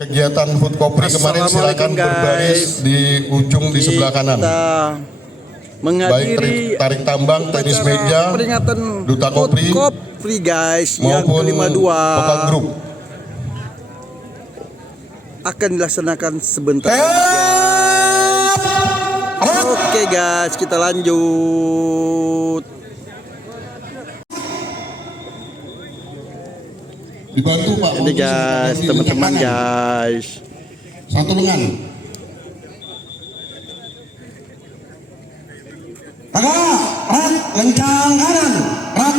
Kegiatan Food Kopri kemarin silakan berbaris di ujung di sebelah kanan. Menghadiri baik tarik tambang, tenis meja, peringatan Duta Kopri, guys, yang ke-52 Pokal Group akan dilaksanakan sebentar. Oke guys, kita lanjut. Dibantu Pak. Ini guys, teman-teman guys. Satu lengan. Rat, lencang kanan, rat.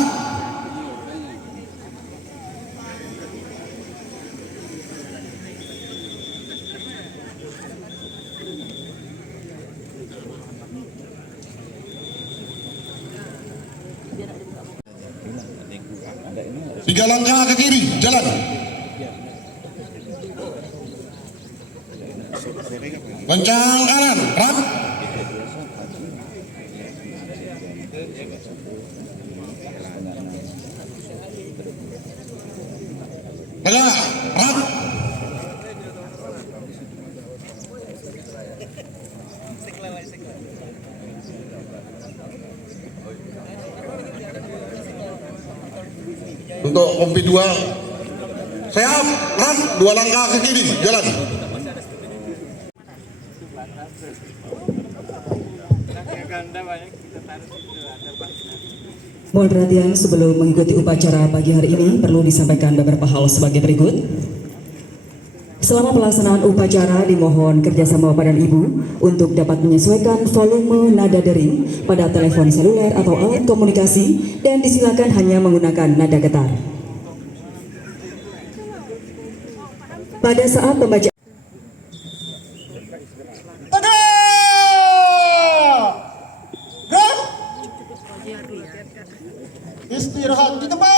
Tiga langkah ke kiri, jalan. Lencang kanan, rat. Tegak, rat. Untuk kompi 2 siap, rat, 2 langkah ke kiri, jalan. Mohon perhatian sebelum mengikuti upacara pagi hari ini perlu disampaikan beberapa hal sebagai berikut. Selama pelaksanaan upacara dimohon kerjasama Bapak dan Ibu untuk dapat menyesuaikan volume nada dering pada telepon seluler atau alat komunikasi dan disilakan hanya menggunakan nada getar. Pada saat pembacaan Istirahat di tempat.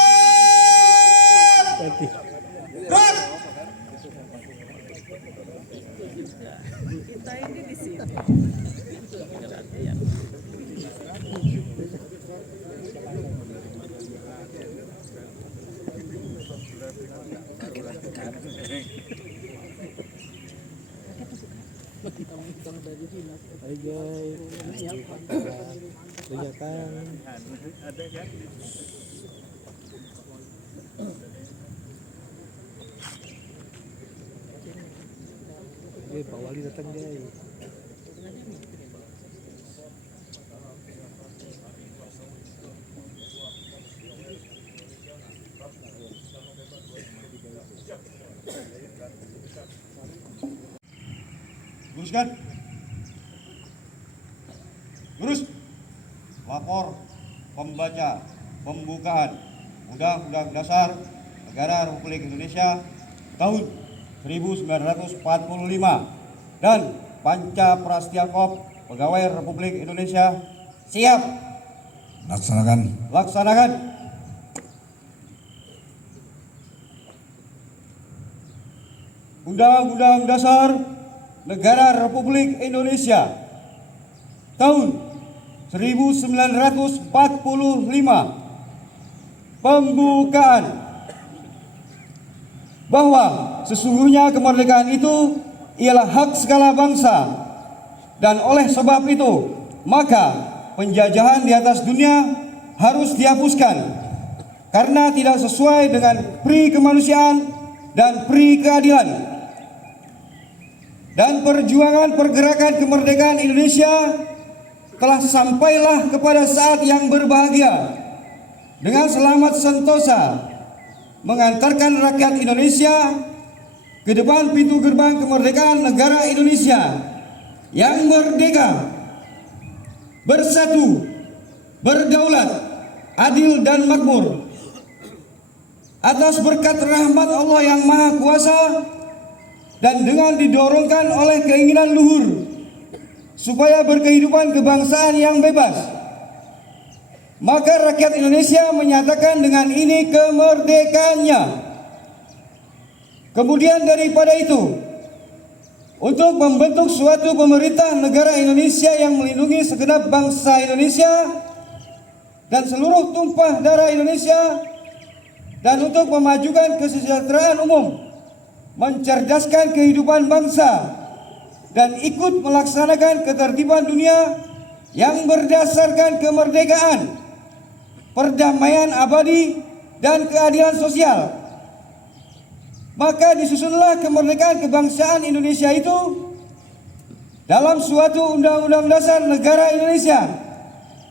Gerak. Kita ini di sini. Pak Wali datang guys. Luruskan. Lurus. Lapor pembaca pembukaan Undang-Undang Dasar Negara Republik Indonesia tahun 1945 dan Panca Prastyakop Pegawai Republik Indonesia. Siap. Laksanakan. Laksanakan. Undang-Undang Dasar Negara Republik Indonesia tahun 1945. Pembukaan. Bahwa sesungguhnya kemerdekaan itu ialah hak segala bangsa, dan oleh sebab itu maka penjajahan di atas dunia harus dihapuskan karena tidak sesuai dengan pri kemanusiaan dan pri keadilan. Dan perjuangan pergerakan kemerdekaan Indonesia telah sampailah kepada saat yang berbahagia dengan selamat sentosa mengantarkan rakyat Indonesia ke depan pintu gerbang kemerdekaan negara Indonesia yang merdeka, bersatu, berdaulat, adil dan makmur. Atas berkat rahmat Allah yang Maha Kuasa dan dengan didorongkan oleh keinginan luhur supaya berkehidupan kebangsaan yang bebas, maka rakyat Indonesia menyatakan dengan ini kemerdekaannya. Kemudian daripada itu, untuk membentuk suatu pemerintah negara Indonesia yang melindungi segenap bangsa Indonesia dan seluruh tumpah darah Indonesia, dan untuk memajukan kesejahteraan umum mencerdaskan kehidupan bangsa, dan ikut melaksanakan ketertiban dunia yang berdasarkan kemerdekaan, perdamaian abadi, dan keadilan sosial. Maka disusunlah kemerdekaan kebangsaan Indonesia itu dalam suatu Undang-Undang Dasar Negara Indonesia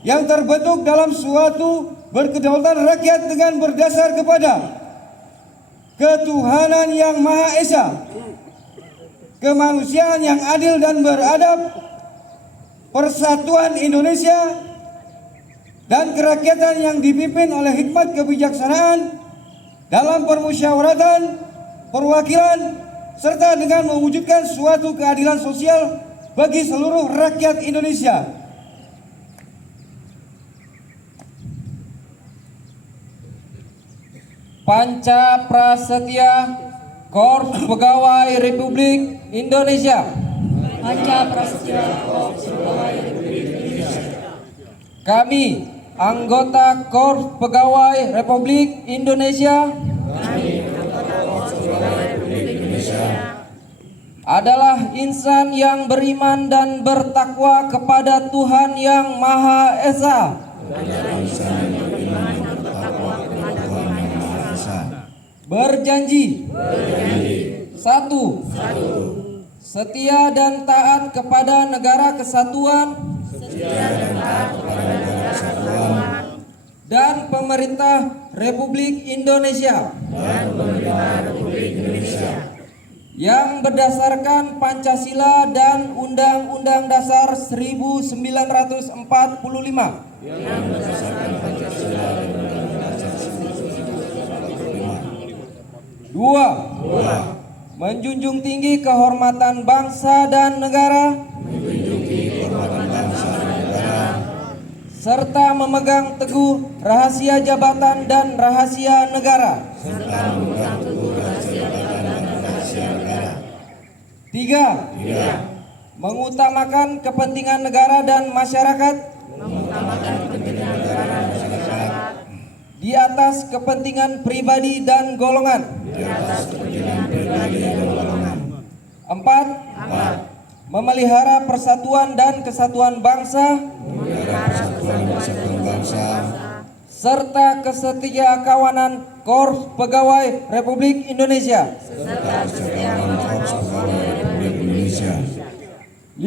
yang terbentuk dalam suatu berkedaulatan rakyat dengan berdasar kepada ketuhanan yang Maha Esa, kemanusiaan yang adil dan beradab, persatuan Indonesia, dan kerakyatan yang dipimpin oleh hikmat kebijaksanaan dalam permusyawaratan, perwakilan, serta dengan mewujudkan suatu keadilan sosial bagi seluruh rakyat Indonesia. Panca Prasetya, Korps Pegawai Republik Indonesia. Panca Prasetya, Korps Pegawai Republik Indonesia. Kami, anggota Korps Pegawai Republik Indonesia, adalah insan yang beriman dan bertakwa kepada Tuhan Yang Maha Esa. Berjanji. Satu. Setia dan taat kepada negara kesatuan dan pemerintah Republik Indonesia yang berdasarkan Pancasila dan Undang-Undang Dasar 1945. Dua. Menjunjung tinggi kehormatan bangsa dan negara, serta memegang teguh rahasia jabatan dan rahasia negara. Tiga. Mengutamakan kepentingan negara dan masyarakat di atas kepentingan pribadi dan golongan. Empat. Memelihara persatuan dan kesatuan bangsa serta kesetiakawanan Korps Pegawai Republik Indonesia. 5.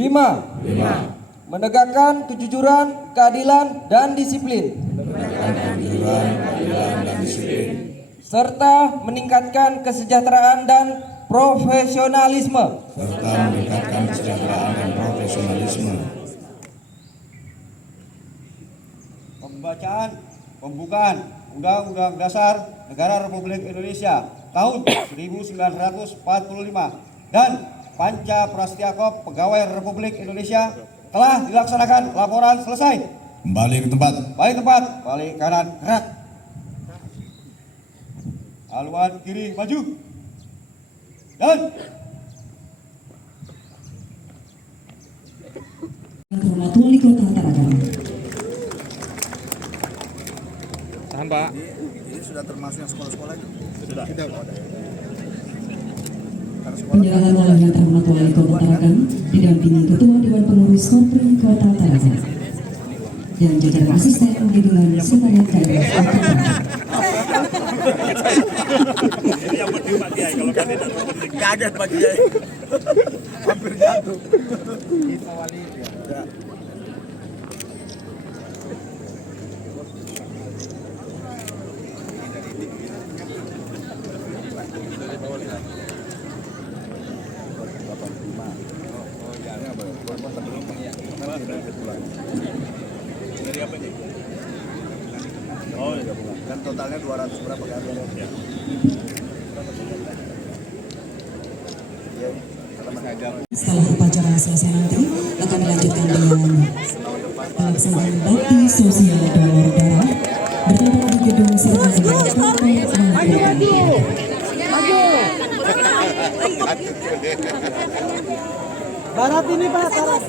Menegakkan kejujuran, keadilan, dan disiplin serta meningkatkan kesejahteraan dan profesionalisme. Pembacaan pembukaan Undang-Undang Dasar Negara Republik Indonesia tahun 1945 dan Panca Prasetya Korps Pegawai Republik Indonesia telah dilaksanakan. Laporan selesai. Kembali ke tempat. Balik tempat, balik kanan gerak. Haluan kiri maju. Dan Hormat Wali Kota Tarakan. Tahan Pak. Ini sudah termasuk yang sekolah-sekolah itu? Sudah. Penyerahan oleh Yang Terhormat Wali Kota Tarakan didampingi Ketua Dewan Pengurus Korpri Kota Tarakan dan jajaran asisten dengan Sekretariat Daerah Kota Tarakan. Kaget Pak Kiai. Hampir jatuh. Oh, dan totalnya 200 berapa kan? Setelah upacara selesai nanti akan dilanjutkan dengan pelaksanaan bakti sosial donor darah bertempat di gedung Barat ini Pak, barat.